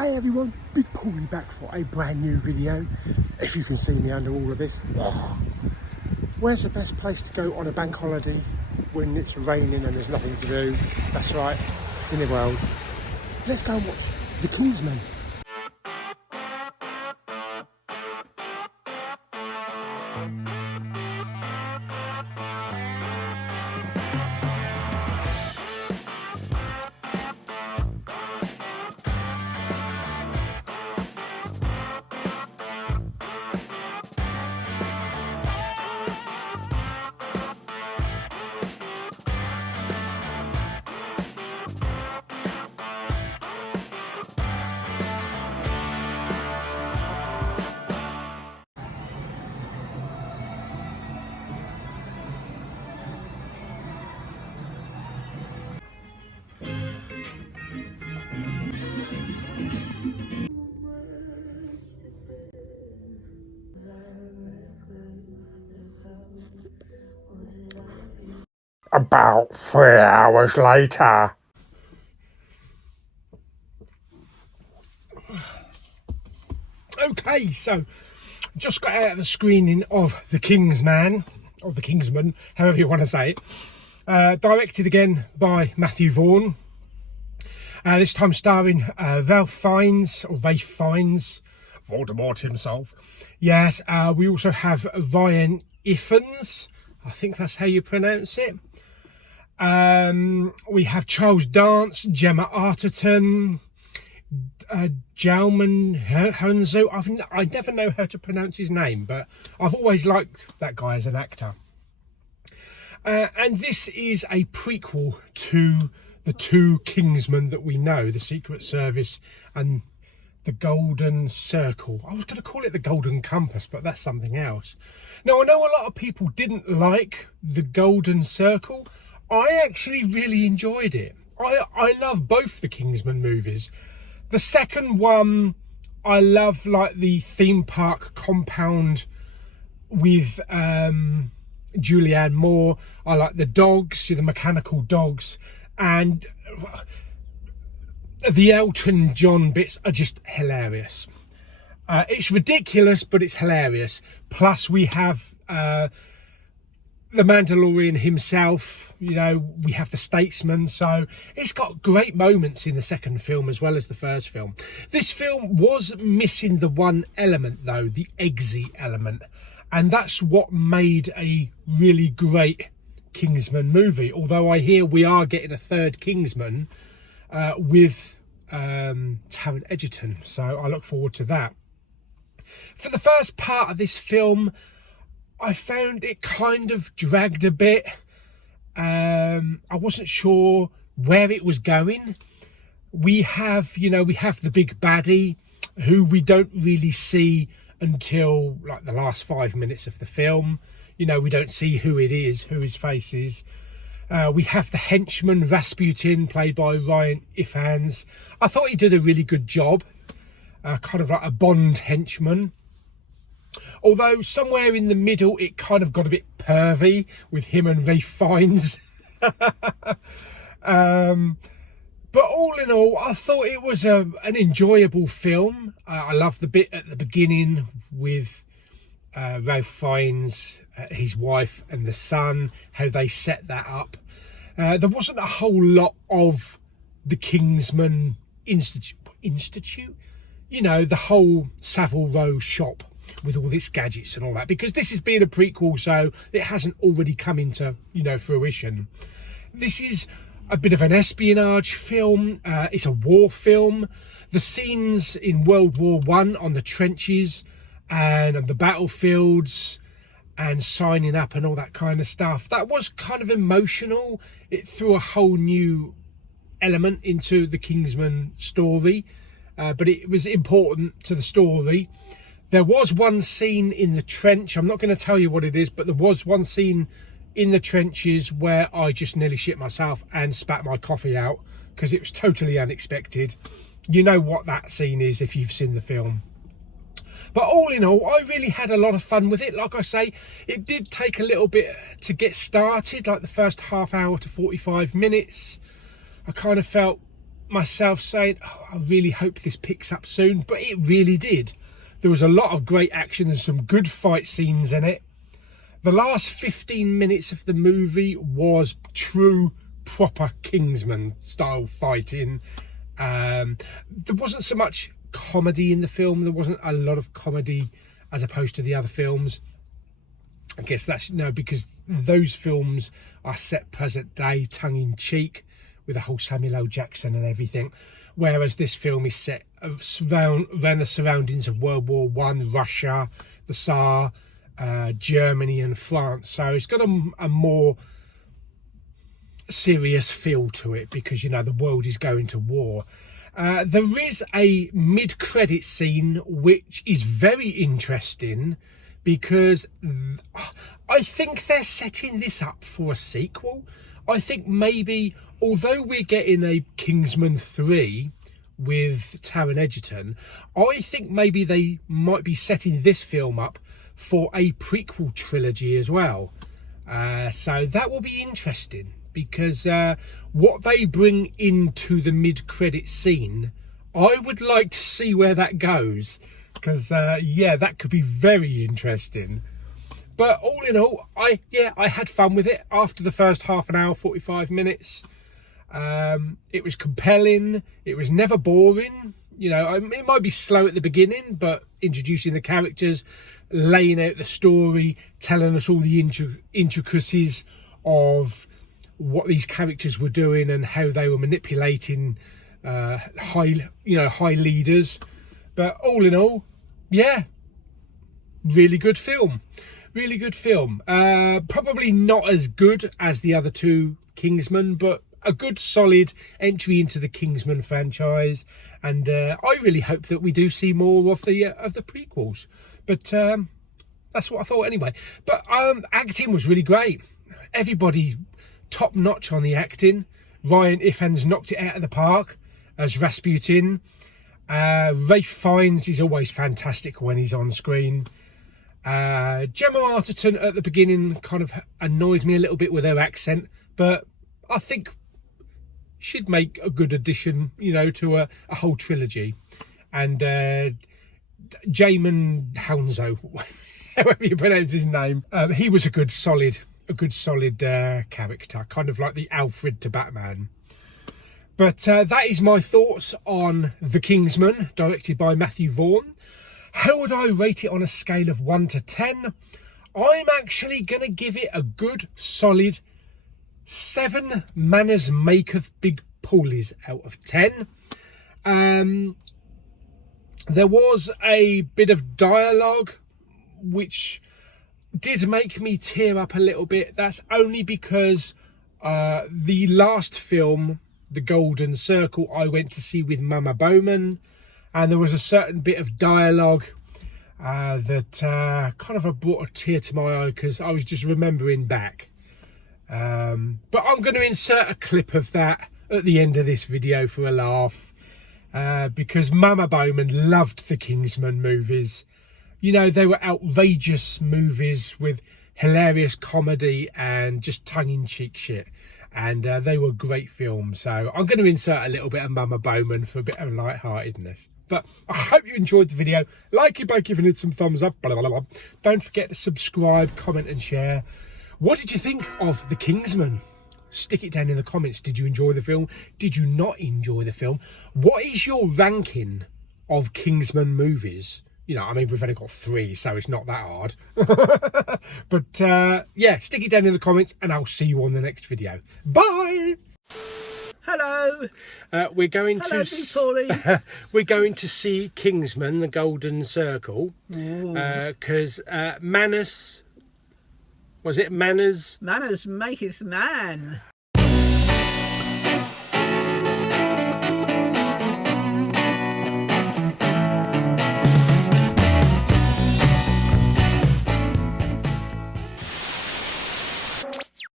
Hey everyone, Big Pauly back for a brand new video. If you can see me under all of this. Where's the best place to go on a bank holiday when it's raining and there's nothing to do? That's right, Cineworld. Let's go and watch The Kingsman. About 3 hours later. Okay, so just got out of the screening of The Kingsman, or The Kingsman, however you want to say it. Directed again by Matthew Vaughn. This time starring Ralph Fiennes, Voldemort himself. Yes, we also have Ryan Ifans, I think that's how you pronounce it. We have Charles Dance, Gemma Arterton, Jalman Hanzo. I never know how to pronounce his name, but I've always liked that guy as an actor. And this is a prequel to the two Kingsmen that we know, the Secret Service and the Golden Circle. I was going to call it the Golden Compass, but that's something else. Now, I know a lot of people didn't like the Golden Circle. I actually really enjoyed it. I love both the Kingsman movies. The second one, I love like the theme park compound with Julianne Moore. I like the dogs, the mechanical dogs, and the Elton John bits are just hilarious. It's ridiculous, but it's hilarious. Plus we have the Mandalorian himself, we have the statesman, so it's got great moments in the second film as well as the first film. This film was missing the one element though, the Eggsy element, and that's what made a really great Kingsman movie. Although I hear we are getting a third Kingsman with Taron Egerton, so I look forward to that. For the first part of this film, I found it kind of dragged a bit. I wasn't sure where it was going. We have the big baddie who we don't really see until like the last 5 minutes of the film. We don't see who it is, who his face is. We have the henchman Rasputin, played by Ryan Ifans. I thought he did a really good job. Kind of like a Bond henchman. Although somewhere in the middle it kind of got a bit pervy with him and Ralph Fiennes. But all in all, I thought it was an enjoyable film. I love the bit at the beginning with Ralph Fiennes, his wife and the son, how they set that up. There wasn't a whole lot of the Kingsman Institute, the whole Savile Row shop with all its gadgets and all that, because this is being a prequel, so it hasn't already come into fruition. This is a bit of an espionage film. It's a war film. The scenes in World War I on the trenches and on the battlefields and signing up and all that kind of stuff, that was kind of emotional. It threw a whole new element into the Kingsman story, but it was important to the story. There was one scene in the trench, I'm not going to tell you what it is, but there was one scene in the trenches where I just nearly shit myself and spat my coffee out because it was totally unexpected. You know what that scene is if you've seen the film. But all in all, I really had a lot of fun with it. Like I say, it did take a little bit to get started, like the first half hour to 45 minutes. I kind of felt myself saying, oh, I really hope this picks up soon, but it really did. There was a lot of great action and some good fight scenes in it. The last 15 minutes of the movie was true, proper Kingsman style fighting. There wasn't so much comedy in the film. There wasn't a lot of comedy as opposed to the other films. I guess that's, because those films are set present day, tongue-in-cheek, with the whole Samuel L. Jackson and everything. Whereas this film is set around the surroundings of World War I, Russia, the Tsar, Germany and France. So it's got a more serious feel to it because, the world is going to war. There is a mid-credit scene which is very interesting because I think they're setting this up for a sequel. I think maybe, although we're getting a Kingsman 3 with Taron Egerton, I think maybe they might be setting this film up for a prequel trilogy as well. So that will be interesting because what they bring into the mid-credit scene, I would like to see where that goes because yeah, that could be very interesting. But all in all, I had fun with it. After the first half an hour, 45 minutes, it was compelling. It was never boring. It might be slow at the beginning, but introducing the characters, laying out the story, telling us all the intricacies of what these characters were doing and how they were manipulating high leaders. But all in all, yeah, really good film. Really good film. Probably not as good as the other two Kingsman, but a good solid entry into the Kingsman franchise. And I really hope that we do see more of the prequels. But that's what I thought anyway. But acting was really great. Everybody top notch on the acting. Ryan Ifans knocked it out of the park as Rasputin. Ralph Fiennes is always fantastic when he's on screen. Gemma Arterton at the beginning kind of annoyed me a little bit with her accent, but I think she'd make a good addition, to a whole trilogy. And Jamin Hounslow, however you pronounce his name, he was a good solid character, kind of like the Alfred to Batman. But that is my thoughts on The Kingsman, directed by Matthew Vaughn. How would I rate it on a scale of 1 to 10? I'm actually going to give it a good, solid 7 manners maketh big Paulies out of 10. There was a bit of dialogue which did make me tear up a little bit. That's only because the last film, The Golden Circle, I went to see with Mama Bowman, and there was a certain bit of dialogue that kind of brought a tear to my eye because I was just remembering back. But I'm going to insert a clip of that at the end of this video for a laugh, because Mama Bowman loved the Kingsman movies. They were outrageous movies with hilarious comedy and just tongue-in-cheek shit. And they were great films. So I'm going to insert a little bit of Mama Bowman for a bit of lightheartedness. But I hope you enjoyed the video. Like it by giving it some thumbs up. Blah, blah, blah. Don't forget to subscribe, comment and share. What did you think of The Kingsman? Stick it down in the comments. Did you enjoy the film? Did you not enjoy the film? What is your ranking of Kingsman movies? We've only got 3, so it's not that hard. But yeah, stick it down in the comments and I'll see you on the next video. Bye! Hello. We're going Hello, to we're going to see Kingsman, The Golden Circle, because manners maketh man.